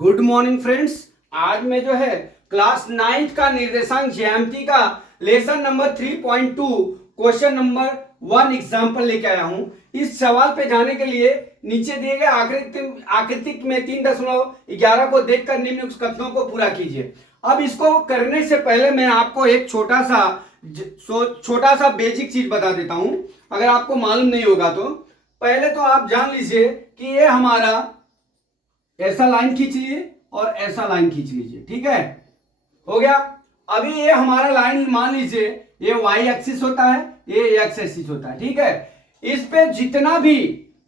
Good morning friends. आज मैं जो है क्लास 9 का निर्देशांक ज्यामिति का lesson number 3.2 question number 1 example लेके आया हूं। इस सवाल पे जाने के लिए नीचे दिए गए आकृति में 3.11 को देखकर निम्न कथनों को पूरा कीजिए। अब इसको करने से पहले मैं आपको एक छोटा सा बेसिक चीज बता देता हूं, अगर आपको मालूम नहीं होगा तो। पहले तो आप जान लीजिए कि ये हमारा ऐसा लाइन खींच लीजिए और ऐसा लाइन खींच लीजिए, ठीक है, हो गया। अभी ये हमारा लाइन मान लीजिए ये वाई एक्सिस होता है, ये एक्स एक्सिस होता है, ठीक है। इस पे जितना भी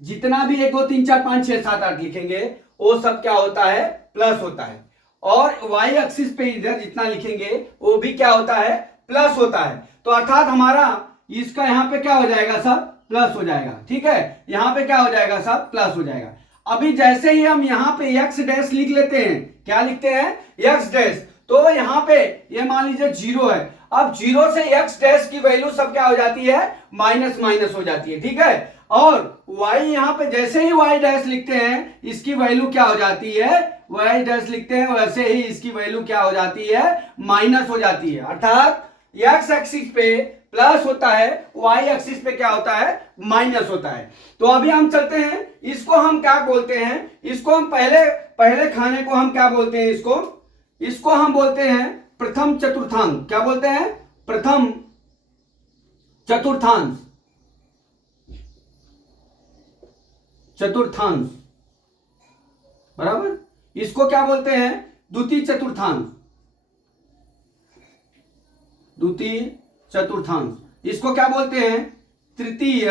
1 2 3 4 5 6 7 8 लिखेंगे वो सब क्या होता है, प्लस होता है। और वाई एक्सिस पे इधर जितना लिखेंगे वो भी क्या होता है, प्लस होता है। तो अर्थात हमारा इसका यहाँ पे क्या हो जाएगा, सब प्लस हो जाएगा, ठीक है। यहाँ पे क्या हो जाएगा, सब प्लस हो जाएगा। अभी जैसे ही हम यहाँ पे एक्स डैश लिख लेते हैं, क्या लिखते हैं, एक्स डैश, तो यहाँ पे ये मान लीजिए 0 है। अब 0 से एक्स डैश की वैल्यू सब क्या हो जाती है, माइनस माइनस हो जाती है, ठीक है। और y यहाँ पे जैसे ही y डैश लिखते हैं इसकी वैल्यू क्या हो जाती है, y डैश लिखते हैं वैसे ही इसकी वैल्यू क्या हो जाती है, माइनस हो जाती है। अर्थात एक्स एक्सिस पे प्लस होता है, वाई एक्सिस पे क्या होता है, माइनस होता है। तो अभी हम चलते हैं, इसको हम क्या बोलते हैं, इसको हम पहले खाने को हम क्या बोलते हैं, इसको हम बोलते हैं प्रथम चतुर्थांश। क्या बोलते हैं, प्रथम चतुर्थांश, बराबर। इसको क्या बोलते हैं, द्वितीय चतुर्थांश, इसको क्या बोलते हैं, तृतीय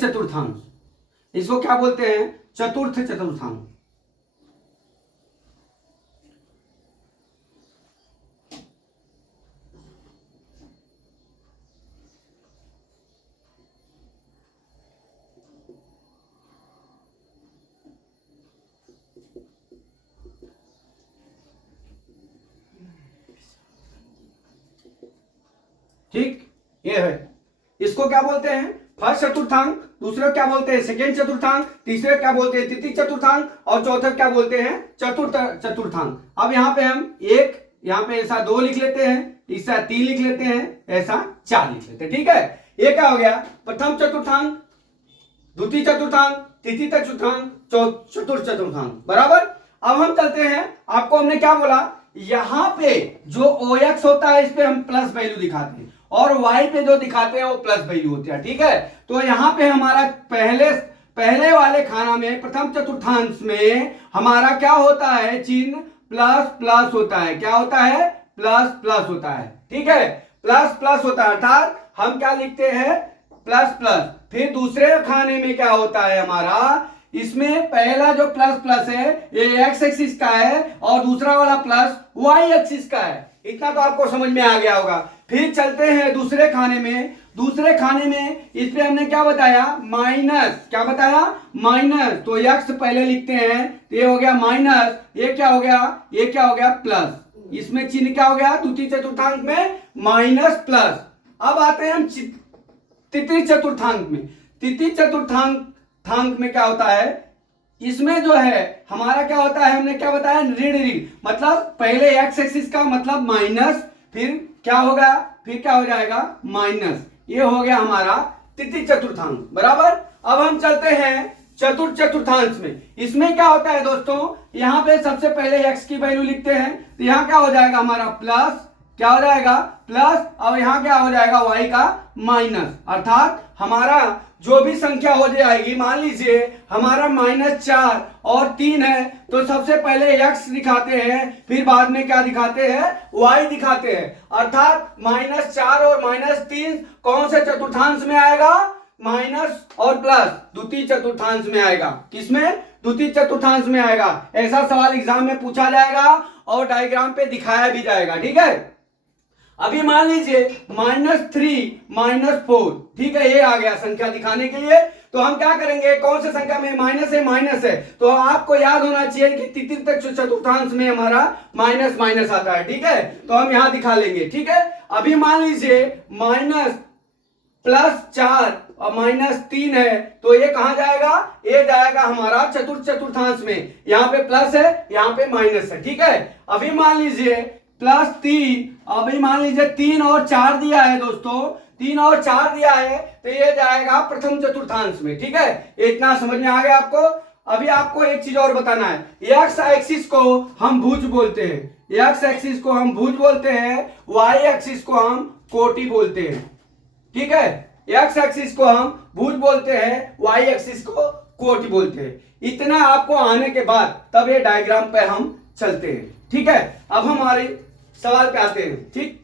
चतुर्थांश, इसको क्या बोलते हैं, चतुर्थ चतुर्थांश। ठीक, ये है। इसको क्या बोलते हैं, फर्स्ट चतुर्थांश, दूसरे क्या बोलते हैं, सेकेंड चतुर्थांश, तीसरे क्या बोलते हैं, तृतीय चतुर्थांश, और चौथे क्या बोलते हैं, चतुर्थ चतुर्थांश। अब यहाँ पे हम यहाँ पे ऐसा 2 लिख लेते हैं, ऐसा 3 लिख लेते हैं, ऐसा 4 लिख लेते हैं, ठीक है। ये क्या हो गया, प्रथम चतुर्थांश, द्वितीय चतुर्थांश, तृतीय चतुर्थांश, चतुर्थ चतुर्थांश, बराबर। अब हम चलते हैं, आपको हमने क्या बोला, यहां पे जो OX होता है इस पे हम प्लस वैल्यू दिखाते हैं और Y पे जो दिखाते हैं वो प्लस वैल्यू होती है, ठीक है। तो यहां पे हमारा पहले वाले खाना में प्रथम चतुर्थांश में हमारा क्या होता है, चिन्ह प्लस प्लस होता है। क्या होता है, प्लस प्लस होता है, ठीक है, प्लस प्लस होता है। अर्थात हम क्या लिखते हैं, प्लस प्लस। फिर दूसरे खाने में क्या होता है हमारा, इसमें पहला जो प्लस प्लस है ये एक्स एक्सिस का है और दूसरा वाला प्लस वाई एक्सिस का है। इतना तो आपको समझ में आ गया होगा। फिर चलते हैं दूसरे खाने में इस पे हमने क्या बताया, माइनस। क्या बताया, माइनस। तो एक्स पहले लिखते हैं, तो ये हो गया माइनस, ये क्या हो गया, प्लस। इसमें चिन्ह क्या हो गया, द्वितीय चतुर्थांश में माइनस प्लस। अब आते हैं हम तृतीय चतुर्थांश में। तृतीय चतुर्थांश में क्या होता है, इसमें जो है हमारा क्या होता है, हमने क्या बताया, ऋण, मतलब पहले एक्स एक्सिस का मतलब माइनस, फिर क्या हो जाएगा माइनस। ये हो गया हमारा तृतीय चतुर्थांश, बराबर। अब हम चलते हैं चतुर्थ चतुर्थांश में। इसमें क्या होता है दोस्तों, यहां पे सबसे पहले एक्स की वैल्यू लिखते हैं, तो यहां क्या हो जाएगा हमारा प्लस, क्या हो जाएगा, प्लस। और यहां क्या हो जाएगा, वाई का माइनस। अर्थात हमारा जो भी संख्या हो जाएगी, मान लीजिए हमारा -4 और 3 है, तो सबसे पहले x दिखाते हैं, फिर बाद में क्या दिखाते हैं, y दिखाते हैं। अर्थात -4 और -3 कौन से चतुर्थांश में आएगा, माइनस और प्लस द्वितीय चतुर्थांश में आएगा। किसमें, द्वितीय चतुर्थांश में आएगा। ऐसा सवाल एग्जाम में पूछा जाएगा और डायग्राम पे दिखाया भी जाएगा, ठीक है। अभी मान लीजिए -3 -4, ठीक है, ये आ गया संख्या दिखाने के लिए। तो हम क्या करेंगे, कौन से संख्या में माइनस है, तो आपको याद होना चाहिए कि तृतीय चतुर्थांश में हमारा माइनस माइनस आता है, ठीक है। तो हम यहां दिखा लेंगे, ठीक है। अभी मान लीजिए +4 और -3 है, तो ये कहां जाएगा, ये जाएगा हमारा चतुर्थांश में। यहाँ पे प्लस है, यहाँ पे माइनस है, ठीक है। अभी मान लीजिए +3, अभी मान लीजिए 3 और 4 दिया है दोस्तों, 3 और 4 दिया है, तो ये जाएगा प्रथम चतुर्थांश में, ठीक है। इतना समझ में आ गया आपको। अभी आपको एक चीज और बताना है, एक्स एक्सिस को हम भुज बोलते हैं, एक्स एक्सिस को हम भुज बोलते हैं, वाई एक्सिस को हम कोटि बोलते हैं, ठीक है। एक्स एक्सिस को हम भुज बोलते हैं, वाई एक्सिस को कोटि बोलते हैं। इतना आपको आने के बाद तब ये डायग्राम पे हम चलते हैं, ठीक है। अब हमारे सवाल पे आते हैं, ठीक।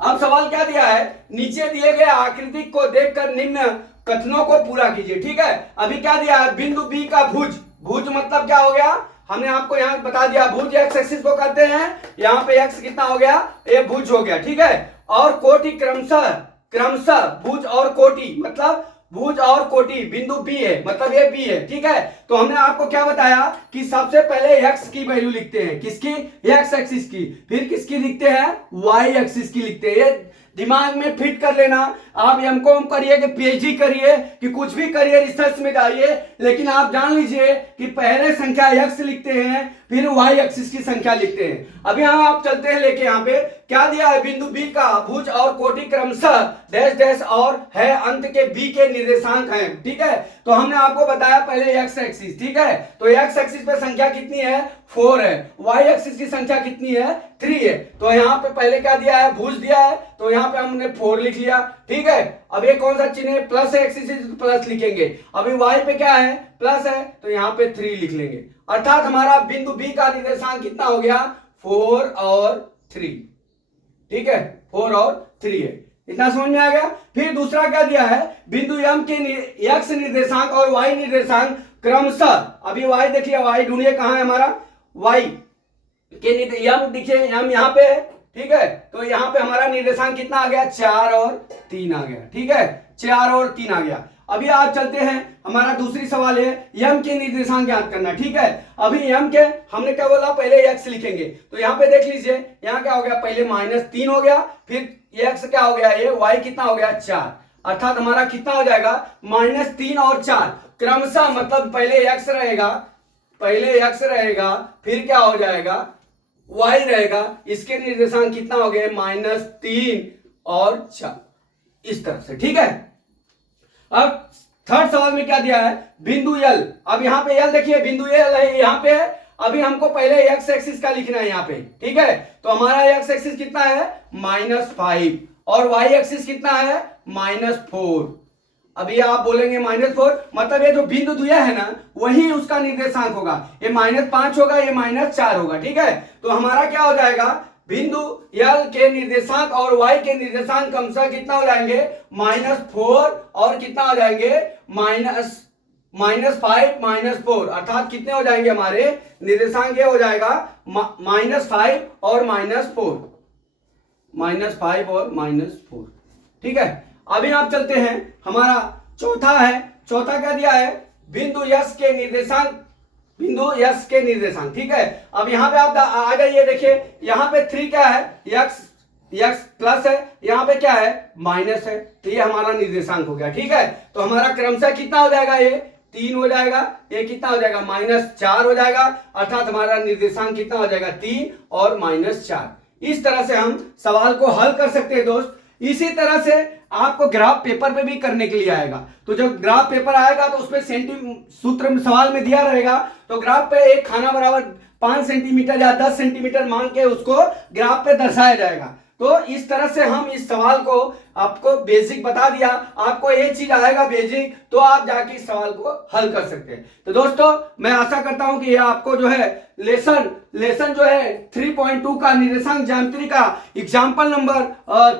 अब सवाल क्या दिया है, नीचे दिए गए आकृति को देखकर निम्न कथनों को पूरा कीजिए, ठीक है। अभी क्या दिया है, बिंदु बी का भुज, भुज मतलब क्या हो गया, हमने आपको यहां बता दिया, भुज एक्स एक्सिस को कहते हैं, यहां पे एक्स कितना हो गया, ये भुज हो गया, ठीक है। और कोटि क्रमशः, क्रमशः भुज और कोटि मतलब भुज और कोटि, बिंदु बी है मतलब ये बी है, ठीक है। तो हमने आपको क्या बताया कि सबसे पहले एक्स की वैल्यू लिखते हैं, किसकी, एक्स एक्सिस की, फिर किसकी लिखते हैं, वाई एक्सिस की लिखते हैं। ये दिमाग में फिट कर लेना। आप एमकॉम करिए कि पीएचडी करिए कि कुछ भी करिए, रिसर्च में जाइए, लेकिन आप जान लीजिए कि पहले संख्या एक्स लिखते हैं, फिर वाई एक्सिस की संख्या लिखते हैं। अभी हम आप चलते हैं लेके, यहाँ पे क्या दिया है, बिंदु बी का भुज और कोटि क्रमशः डैश डैश और है अंत के बी के निर्देशांक हैं, ठीक है। तो हमने आपको बताया पहले एक्स एक्सिस, ठीक है। तो एक्स एक्सिस पे संख्या कितनी है, 4 है, वाई एक्सिस की संख्या कितनी है, 3 है। तो यहाँ पे पहले क्या दिया है, भुज दिया है, तो यहाँ पे हमने 4 लिख लिया, ठीक है। अब ये कौन सा चिन्ह है, प्लस एक्सिस प्लस लिखेंगे। अभी वाई पे क्या है, प्लस है, तो यहाँ पे 3 लिख लेंगे। अर्थात हमारा बिंदु बी का निर्देशांक कितना हो गया, 4 और 3, ठीक है, 4 और 3 है। इतना समझ में आ गया। फिर दूसरा क्या दिया है, बिंदु एम के एक्स निर्देशांक और वाई निर्देशांक क्रमशः, अभी वाई देखिए, वाई ढूंढिए कहां है हमारा, वाई के एम देखिए, एम यहाँ पे है, ठीक है। तो यहाँ पे हमारा निर्देशांक कितना आ गया, 4 और 3 आ गया, ठीक है, 4 और 3 आ गया। अभी आप चलते हैं, हमारा दूसरी सवाल है यम के निर्देशांक ज्ञात करना, ठीक है। अभी यम के हमने क्या बोला, पहले एक्स लिखेंगे, तो यहाँ पे देख लीजिए, यहाँ क्या हो गया, पहले -3 हो गया, फिर एक्स क्या हो गया, ये वाई कितना हो गया, 4, अर्थात हमारा कितना हो जाएगा, -3 और 4 क्रमशः, मतलब पहले एक्स रहेगा, पहले एक्स रहेगा, फिर क्या हो जाएगा, वाई रहेगा, इसके निर्देशांक कितना हो गए, -3 और 4, इस तरह से, ठीक है। अब थर्ड सवाल में क्या दिया है, बिंदु एल, अब यहाँ पे एल देखिए, बिंदु एल है यहाँ पे है। अभी हमको पहले एक्स एक्सिस का लिखना है यहाँ पे, ठीक है। तो हमारा एक्स एक्सिस कितना है, -5 और वाई एक्सिस कितना है, -4। अभी आप बोलेंगे -4 मतलब ये जो बिंदु दिया है ना, वही उसका निर्देशांक होगा, ये -5 होगा, ये -4 होगा, ठीक है। तो हमारा क्या हो जाएगा, बिंदु एल के निर्देशांक और वाई के निर्देशांक क्रमशः कितना हो जाएंगे, -4 और कितना हो जाएंगे, -5 -4, अर्थात कितने हो जाएंगे हमारे निर्देशांक, ये हो जाएगा -5 और -4, -5 और -4, ठीक है। अभी आप चलते हैं, हमारा चौथा है, चौथा क्या दिया है, बिंदु यस के निर्देशांक, बिंदु यस के निर्देशांक, ठीक है। अब यहाँ पे आप आ जाइए, देखिए यहाँ पे 3 क्या है, एक्स प्लस है, यहाँ पे क्या है, माइनस है, तो ये हमारा निर्देशांक हो गया, ठीक है। तो हमारा क्रमशः कितना हो जाएगा, ये 3 हो जाएगा, ये कितना हो जाएगा, -4 हो जाएगा, अर्थात हमारा निर्देशांक कितना हो जाएगा, 3 और -4। इस तरह से हम सवाल को हल कर सकते हैं दोस्त। इसी तरह से आपको ग्राफ पेपर पे भी करने के लिए आएगा, तो जब ग्राफ पेपर आएगा तो उसमें सूत्र सवाल में दिया रहेगा, तो ग्राफ पे एक खाना बराबर 5 सेंटीमीटर या 10 सेंटीमीटर मांग के उसको ग्राफ पे दर्शाया जाएगा। तो इस तरह से हम इस सवाल को आपको बेसिक बता दिया, आपको ये चीज आएगा बेसिक, तो आप जाके इस सवाल को हल कर सकते हैं। तो दोस्तों मैं आशा करता हूं कि ये आपको जो है लेसन जो है 3.2 का निर्देशांक ज्यामिति का एग्जाम्पल नंबर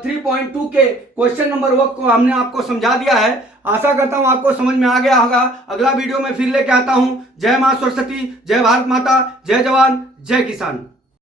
3.2 के क्वेश्चन नंबर 1 को हमने आपको समझा दिया है। आशा करता हूं आपको समझ में आ गया होगा। अगला वीडियो में फिर लेके आता हूं। जय मां सरस्वती, जय भारत माता, जय जवान, जय किसान।